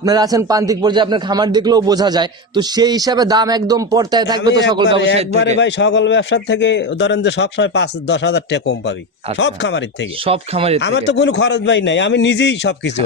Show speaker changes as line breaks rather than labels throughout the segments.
আপনারা আছেন প্রান্তিক পর্যায়ে আপনার খামার দেখলেও বোঝা যায়। তো সেই হিসাবে দাম একদম পর্তায় থাকবে তো সকল
একবারে- একবারে ভাই সকল ব্যবসার থেকে ধরেন যে সবসময় পাঁচ দশ হাজার টাকা কম পাবি।
আচ্ছা।
সব খামারের থেকে।
সব খামারের
আমার তো কোনো খরচ ভাই নাই আমি নিজেই সবকিছু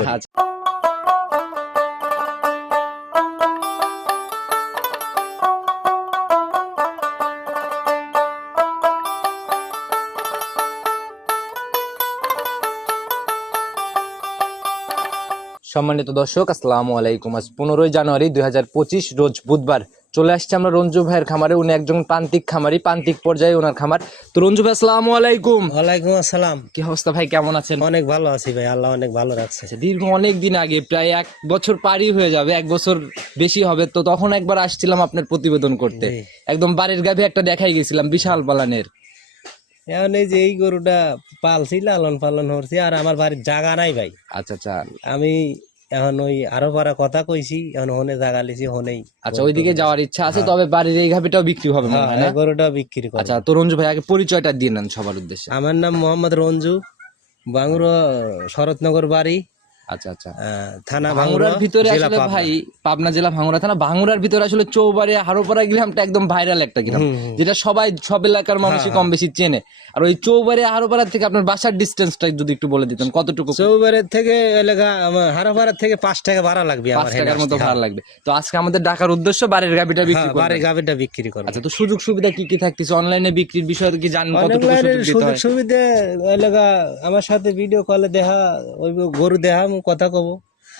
সম্মানিত দর্শক আসসালামু আলাইকুম। আজ পনেরোই জানুয়ারি দু হাজার পঁচিশ রোজ বুধবার। চলে আসছে আমরা রঞ্জু ভাইয়ের খামারে। উনি একজন প্রান্তিক খামারি প্রান্তিক পর্যায়ে ওনার খামার। তো রঞ্জু ভাই আসসালামু আলাইকুম।
ওয়ালাইকুম আসসালাম।
কি অবস্থা ভাই কেমন আছেন?
অনেক ভালো আছি ভাই আল্লাহ অনেক ভালো রাখছে।
আচ্ছা দীর্ঘ অনেক দিন আগে প্রায় এক বছর পারই হয়ে যাবে এক বছর বেশি হবে। তো তখন একবার আসছিলাম আপনার প্রতিবেদন করতে। একদম বাড়ির গাভী একটা দেখাই গেছিলাম বিশাল পালানের
এখন এই যে এই গরুটা পালছি লালন পালন করছি আর আমার বাড়ির জায়গা নাই ভাই।
আচ্ছা আচ্ছা।
আমি এখন ওই আরও পারা কথা কইছি এখন হনে জায়গা লিছি হনেই
আচ্ছা ওইদিকে যাওয়ার ইচ্ছা আছে তবে বাড়ির এই ঘাপিটাও বিক্রি হবে মনে হয় না?
হ্যাঁ, গরুটা বিক্রি করে
আচ্ছা তো রঞ্জু ভাই আগে পরিচয়টা দিয়ে নেন সবার উদ্দেশ্যে।
আমার নাম মোহাম্মদ রঞ্জু বাংরো শরৎনগর বাড়ি।
আচ্ছা আচ্ছা।
থানা
ভাঙুরার ভিতরে আসলে ভাই পাবনা জেলা ভাঙুরা থানা ভাঙুরার ভিতরে আসলে চৌবাড়ি হারোপাড়া গ্রামটা একদম ভাইরাল একটা গ্রাম। যেটা সবাই সব এলাকার মানুষই
হ্যাঁ,
কম বেশি চেনে। আর ওই চৌবাড়ি হারোপাড়া থেকে আপনার বাসার ডিস্টেন্সটা যদি একটু বলে দিতেন কতটুকু?
থেকে এলাকা আমার হারাপাড়ার থেকে পাঁচ টাকা ভাড়া লাগবে
পাঁচ টাকার মতো ভাড়া লাগবে। তো আজকে আমাদের ডাকার উদ্দেশ্য বাড়ির গাভিটা বিক্রি
হ্যাঁ,
করবেন
বাড়ি বিক্রি করব।
আচ্ছা তো সুযোগ সুবিধা কি কি থাকতেছে? অনলাইনে বিক্রির বিষয়ে কি জানেন কতটুকু সুযোগ হয়?
সুবিধা এলাকা আমার সাথে ভিডিও কলে দেখা ওই গরু দেখা আমি কথা কব।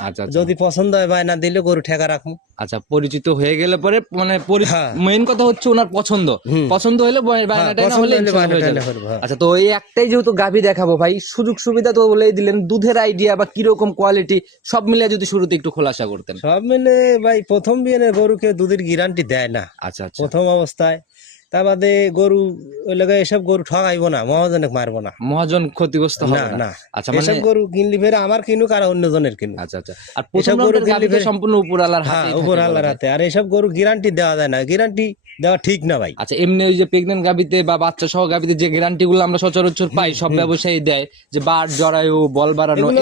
আচ্ছা আচ্ছা।
যদি পছন্দ হয় ভাই না দিলে গরু ঠেকা রাখব
আচ্ছা পরিচিত হয়ে গেলে পরে মানে
হ্যাঁ।
মেইন কথা হচ্ছে ওনার পছন্দ। পছন্দ হলে বয়- না হলে
হলে
হয়ে
বায়নাটাই
যাবে।
না করব, হ্যাঁ।
আচ্ছা তো এই একটাই যেহেতু গাভী দেখাবো ভাই সুযোগ সুবিধা তো বলেই দিলেন দুধের আইডিয়া বা কীরকম কোয়ালিটি সব মিলে যদি শুরুতে একটু খোলাসা করতেন।
সব মিলে ভাই প্রথম বিয়ানের গরুকে দুধের গ্যারান্টি দেয় না।
আচ্ছা আচ্ছা।
প্রথম অবস্থায় তা বাদে গরু ওই লাগে এসব গরু ঠগাইবো না মহাজনে মারবো না।
মহাজন ক্ষতিগ্রস্ত হবে না আচ্ছা মানে
এসব গরু কিনলি ফের আমার কিনুক আর অন্যজনের কিনুক।
আচ্ছা আচ্ছা। আর
এসব গরু কিনলে ফের-
সম্পূর্ণ উপরালার
হ্যাঁ
হাতে
উপর আল্লাহর হাতে। আর এসব গরু গ্যারান্টি দেওয়া যায় না। গ্যারান্টি দেওয়া ঠিক না ভাই।
আচ্ছা এমনি ওই যে প্রেগনেন্ট গাবিতে বা বাচ্চা সহ গাবিতে যে গ্যারান্টি গুলো আমরা সচরাচর পাই সব ব্যবসায়ী দেয় যে বার জরায়ু বল বাড়ানো
এগুলো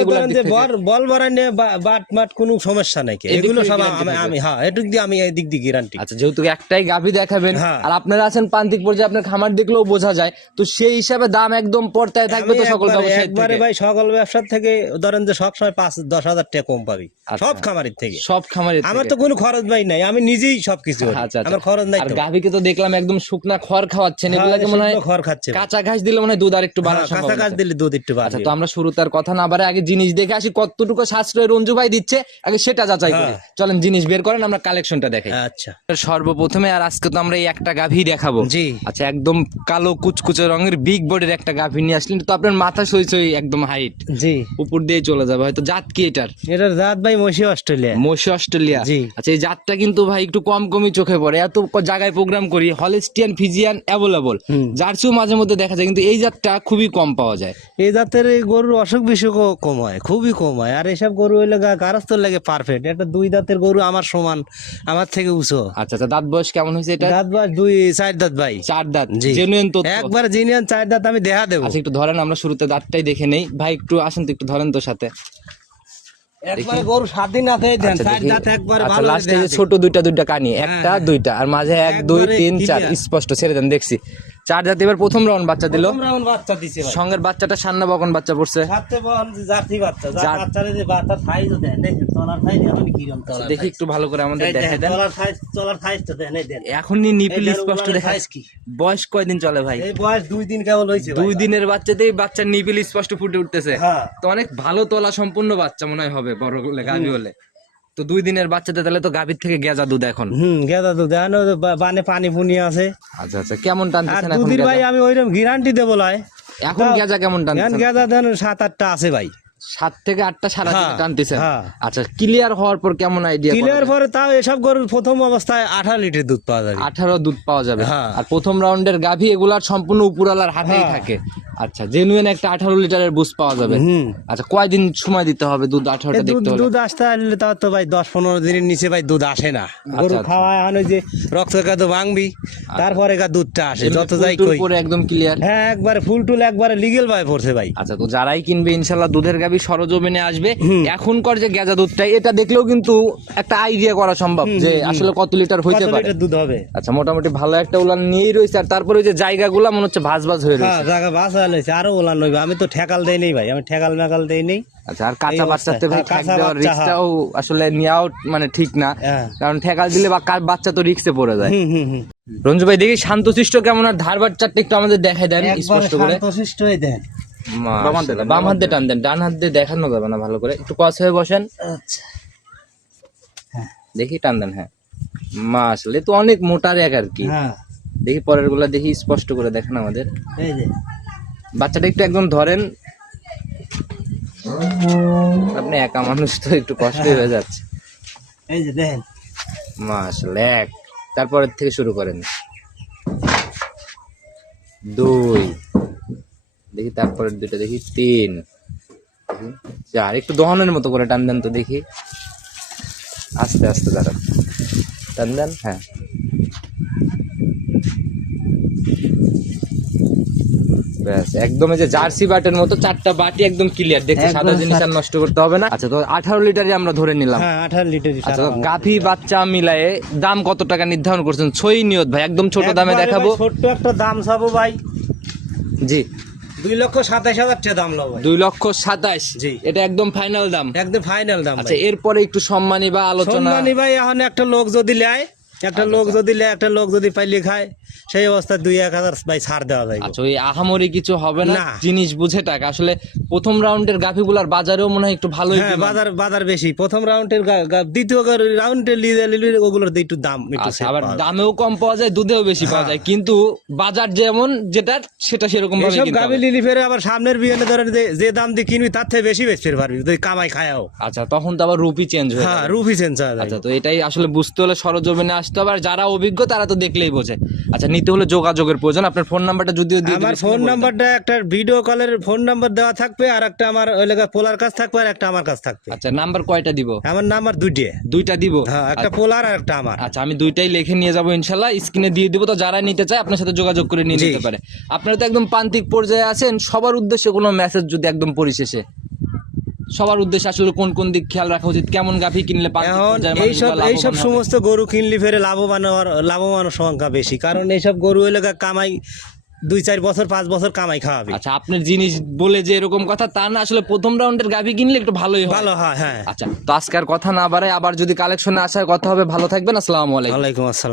বল বল বাড়ায় নিয়ে বা- বাট মাট কোনো সমস্যা নাই এগুলো সব আমি হ্যাঁ এটুক দিয়ে আমি এই দিক দিয়ে গ্যারান্টি
আচ্ছা যেহেতু একটাই গাভী দেখাবেন
হ্যাঁ।
আর আপনারা আছেন প্রান্তিক পর্যায়ে আপনার খামার দেখলেও বোঝা যায়। তো সেই হিসাবে দাম একদম পর্তায় থাকবে তো সকল ব্যবসায়ীর
একবারে ভাই সকল ব্যবসার থেকে ধরেন যে সব সময় পাঁচ দশ হাজার টাকা কম পাবি।
আচ্ছা।
সব খামারের থেকে।
সব খামারের
আমার তো কোনো খরচ ভাই নাই। আমি নিজেই সবকিছু।
আচ্ছা, আচ্ছা।
আমার খরচ নাই
আর গাভীকে তো দেখলাম একদম শুকনা খড় খাওয়াচ্ছেন।
হ্যাঁ,
এগুলাকে মনে হয়
খড় খাচ্ছে।
কাঁচা ঘাস দিলে মনে হয় দুধ আর একটু
হ্যাঁ,
বাড়ার
কাঁচা
আছে।
দিলে দুধ একটু বাড়বে।
তো আমরা শুরুতে আর কথা না বাড়ে আগে জিনিস দেখে আসি কতটুকু সাশ্রয় রঞ্জু ভাই দিচ্ছে আগে সেটা যাচাই করি।
হ্যাঁ।
চলেন জিনিস বের করেন আমরা কালেকশনটা দেখাই
আচ্ছা।
সর্বপ্রথমে আর আজকে তো আমরা এই একটা গাভী দেখাবো।
জি।
আচ্ছা একদম কালো কুচকুচে রঙের বিগ বডির একটা গাভী নিয়ে আসলেন তো আপনার মাথা সই সই একদম হাইট
জি।
উপর দিয়ে চলে যাবে হয়তো জাত কি এটার?
এটার জাত ভাই মসি অস্ট্রেলিয়া।
মশি অস্ট্রেলিয়া।
জি।
আচ্ছা এই জাতটা কিন্তু ভাই একটু কম কমই চোখে পড়ে এত জায়গায় প্রোগ্রাম করি হলিস্টিয়ান ফিজিয়ান অ্যাভেলেবল। জার্সিও মাঝে মধ্যে দেখা যায় কিন্তু এই জাতটা খুবই কম পাওয়া যায়।
এই জাতের এই গরুর অসুখ বিসুখ কম হয় খুবই কম হয়। আর এসব গরু হইলে গারস্থ লাগে পারফেক্ট একটা দুই দাঁতের গরু আমার সমান আমার থেকে উঁচু।
আচ্ছা আচ্ছা দাঁত বয়স কেমন হয়েছে এটা?
দাঁত বয়স দুই চার দাঁত ভাই।
চার দাঁত জেনুইন তো
একবার জেনুইন চার দাঁত আমি দেখা দেবো।
আচ্ছা একটু ধরেন আমরা শুরুতে দাঁতটাই দেখে নেই। ভাই একটু আসেন তো একটু ধরেন তো সাথে।
একবার গরু সাত আছে দেন
আচ্ছা,
চার দাঁত একবার
আচ্ছা
ভালো
লাস্টে ছোট দুইটা দুইটা কানি। একটা
হ্যাঁ।
দুইটা আর মাঝে এক দুই তিন চার। স্পষ্ট ছেড়ে দেন দেখছি। চার জাতি এবার প্রথম রাউন্ড বাচ্চা দিল।
প্রথম বাচ্চা দিছে
সঙ্গের বাচ্চাটা সান্না বকন বাচ্চা পড়ছে।
সাথে বহন জাতি বাচ্চা। বাচ্চারে যে বাচ্চা সাইজ দেন দেখেন তলার সাইজ এখন তলার
দেখি একটু ভালো করে আমাদের দেন।
তলার সাইজ তলার সাইজটা দেন এই দেন।
এখনই নিপিল স্পষ্ট দেখা
কি?
বয়স কয়দিন চলে ভাই?
এই বয়স দুই দিন কেবল হয়েছে
দুই দিনের বাচ্চাতেই বাচ্চার নিপিল স্পষ্ট ফুটে উঠতেছে।
হ্যাঁ।
তো অনেক ভালো তোলা সম্পূর্ণ বাচ্চা মনে হয় হবে বড় গাভী হলে। তো দুই দিনের বাচ্চাদের তাহলে তো গাভীর থেকে গেজা দুধ এখন।
হুম গেজা দুধ। এখন বানে পানি ফুনি আছে।
আচ্ছা আচ্ছা কেমন টানতেছেন এখন
দুধের ভাই? আমি ওইরকম গ্যারান্টি দেবো লয়
এখন গেজা কেমন
এখন গেজা দেন সাত আটটা আছে ভাই।
সাত থেকে আটটা সারা
হ্যাঁ,
টানতেছেন।
হ্যাঁ।
আচ্ছা ক্লিয়ার হওয়ার পর কেমন আইডিয়া
কিলোর পরে তাও এসব গরুর প্রথম অবস্থায় আঠারো লিটার দুধ পাওয়া যাবে।
আঠারো দুধ পাওয়া যাবে।
হ্যাঁ।
আর প্রথম রাউন্ডের গাভী এগুলার সম্পূর্ণ উপরালার হাতেই। থাকে। আচ্ছা জেনুইন একটা আঠারো লিটারের বুস পাওয়া যাবে। আচ্ছা কয়দিন সময় দিতে হবে দুধ আঠারোটা
দুধ
দেখতে হলে?
দুধ আসতে আসলে তাও তো ভাই দশ পনেরো দিনের নিচে ভাই দুধ আসে না। গরু
আচ্ছা।
খাওয়ায় এখন যে রক্ত কাদ ভাঙবি তারপরে গা দুধটা আসে যত যাই কই।
একদম ক্লিয়ার
হ্যাঁ একবারে ফুল টুল একবারে লিগেল ভাই পড়ছে ভাই।
আচ্ছা তো যারাই কিনবে ইনশাল্লাহ দুধের গাভী গাবি সরজমিনে আসবে। এখনকার যে গেজা দুধটা এটা দেখলেও কিন্তু একটা আইডিয়া করা সম্ভব যে আসলে কত লিটার হইতে পারে।
দুধ হবে?
আচ্ছা মোটামুটি ভালো একটা উলান নিয়েই রয়েছে আর তারপরে ওই যে জায়গাগুলো মনে হচ্ছে ভাজ ভাজ হয়ে রয়েছে।
হ্যাঁ জায়গা বাস হয়েছে আরও ওলা নইবে আমি তো ঠেকাল দেই নেই ভাই আমি ঠেকাল মেকাল দেই নেই।
আচ্ছা আর কাঁচা বাচ্চাতে ভাই
হ্যাঁ,
ঠেক
কাঁচা
দেওয়ার
বাচ্চা,
আসলে নেওয়াও মানে ঠিক না।
হ্যাঁ।
কারণ ঠেকাল দিলে বা কার বাচ্চা তো রিক্সে পড়ে যায়।
হুম হুম হুম।
রঞ্জু ভাই দেখি শান্তশিষ্ট কেমন? আর ধারবার চারটা একটু আমাদের দেখাই দেন স্পষ্ট করে।
শান্তশিষ্ট হয়ে দেন।
বাম হাত দিয়ে টান দেন ডান হাত দিয়ে দেখানো যাবে না ভালো করে। একটু কস হয়ে বসেন।
আচ্ছা।
দেখি টান দেন হ্যাঁ। মাসলে তো অনেক মোটা রেক আর কি।
হ্যাঁ।
দেখি পরেরগুলা দেখি স্পষ্ট করে দেখেন আমাদের। বাচ্চাটা একটু একদম ধরেন। আপনি একা মানুষ তো একটু কষ্ট হয়ে যাচ্ছে।
এই যে দেখেন।
মাসলে এক। তারপরের থেকে শুরু করেন। দুই। দেখি তারপরের দুইটা দেখি তিন। চার একটু দহনের মতো করে টান দেন তো দেখি। আস্তে আস্তে দাঁড়ান। টান দেন হ্যাঁ। ব্যাস যে জার্সি বাটের মতো চারটা বাটি একদম ক্লিয়ার
একদম
সাদা জিনিস আর নষ্ট করতে হবে না। আচ্ছা তো আঠারো লিটারই আমরা ধরে নিলাম।
হ্যাঁ আঠারো লিটার
আচ্ছা গাভী বাচ্চা মিলায়ে দাম কত টাকা নির্ধারণ করছেন? ছই নিয়ত ভাই একদম ছোট দামে দেখাবো।
ছোট্ট একটা দাম চাবো ভাই।
জি।
দুই লক্ষ সাতাইশ হাজার টাকা দাম লব
দুই লক্ষ সাতাইশ?
জি।
এটা একদম ফাইনাল দাম?
একদম ফাইনাল দাম
আচ্ছা এরপরে একটু সম্মানী বা আলোচনা
সম্মানী ভাই এখন একটা লোক যদি নেয় একটা লোক যদি নেয় একটা লোক যদি পাইলে খায়। সেই অবস্থায় দুই এক হাজার ভাই ছাড় দেওয়া যায়
আচ্ছা ওই আহামরি কিছু হবে না। জিনিস বুঝে টাকা। আসলে প্রথম রাউন্ডের গাভীগুলার বাজারেও মনে হয় একটু ভালোই
হ্যাঁ বাজার বাজার বেশি। প্রথম রাউন্ডের দ্বিতীয় রাউন্ডের লিডে লিডে ওগুলোর একটু দাম একটু
আচ্ছা আবার দামেও কম পাওয়া যায় দুধেও বেশি পাওয়া যায়। কিন্তু বাজার যেমন যেটা সেটা সেরকম ভাবে কিনতে
লিলি ফেরে আবার সামনের বিয়ে ধরেন যে- দাম দিয়ে কিনবি তার থেকে বেশি বেচতে পারবি। তুই কামাই খায়াও।
আচ্ছা তখন তো আবার রুপি চেঞ্জ হয়
হ্যাঁ
যাবে।
রুফি সেন্স
আচ্ছা তো এটাই আসলে বুঝতে হলে সরজমিনে আসতে হবে। আর যারা অভিজ্ঞ তারা তো দেখলেই বোঝে। আচ্ছা নিতে হলে যোগাযোগের প্রয়োজন। আপনার ফোন নাম্বারটা যদিও দিয়ে
আমার ফোন নাম্বারটা একটা ভিডিও কলের ফোন নাম্বার দেওয়া থাকবে আর একটা আমার ওই লেখা পোলার কাছ থাকবে আর একটা আমার কাছ থাকবে।
আচ্ছা নাম্বার কয়টা দিব?
আমার নাম্বার দুইটে।
দুইটা দিব?
হ্যাঁ একটা পোলার আর একটা আমার।
আচ্ছা আমি দুইটাই লিখে নিয়ে যাব ইনশাল্লাহ। স্ক্রিনে দিয়ে দিব তো যারা নিতে চায় আপনার সাথে যোগাযোগ করে নিয়ে নিতে পারে। আপনারা তো একদম প্রান্তিক পর্যায়ে আছেন সবার উদ্দেশ্যে কোনো মেসেজ যদি একদম পরিশেষে সবার উদ্দেশ্যে আসলে কোন কোন দিক খেয়াল রাখা উচিত? কেমন গাভী কিনলে
এখন এইসব এইসব সমস্ত গরু কিনলে ফেরে লাভবান হওয়ার লাভবান সংখ্যা বেশি। কারণ এইসব গরু এলাকা কামাই দুই চার বছর পাঁচ বছর কামাই খাওয়াবে।
আচ্ছা আপনার জিনিস বলে যে এরকম কথা তা না আসলে প্রথম রাউন্ডের গাভী কিনলে একটু ভালোই
ভালো হয় হ্যাঁ।
আচ্ছা তো আজকে আর কথা না বাড়ায় আবার যদি কালেকশনে আসার কথা হবে ভালো থাকবেন আসসালামু আলাইকুম।
ওয়ালাইকুম আসসালাম।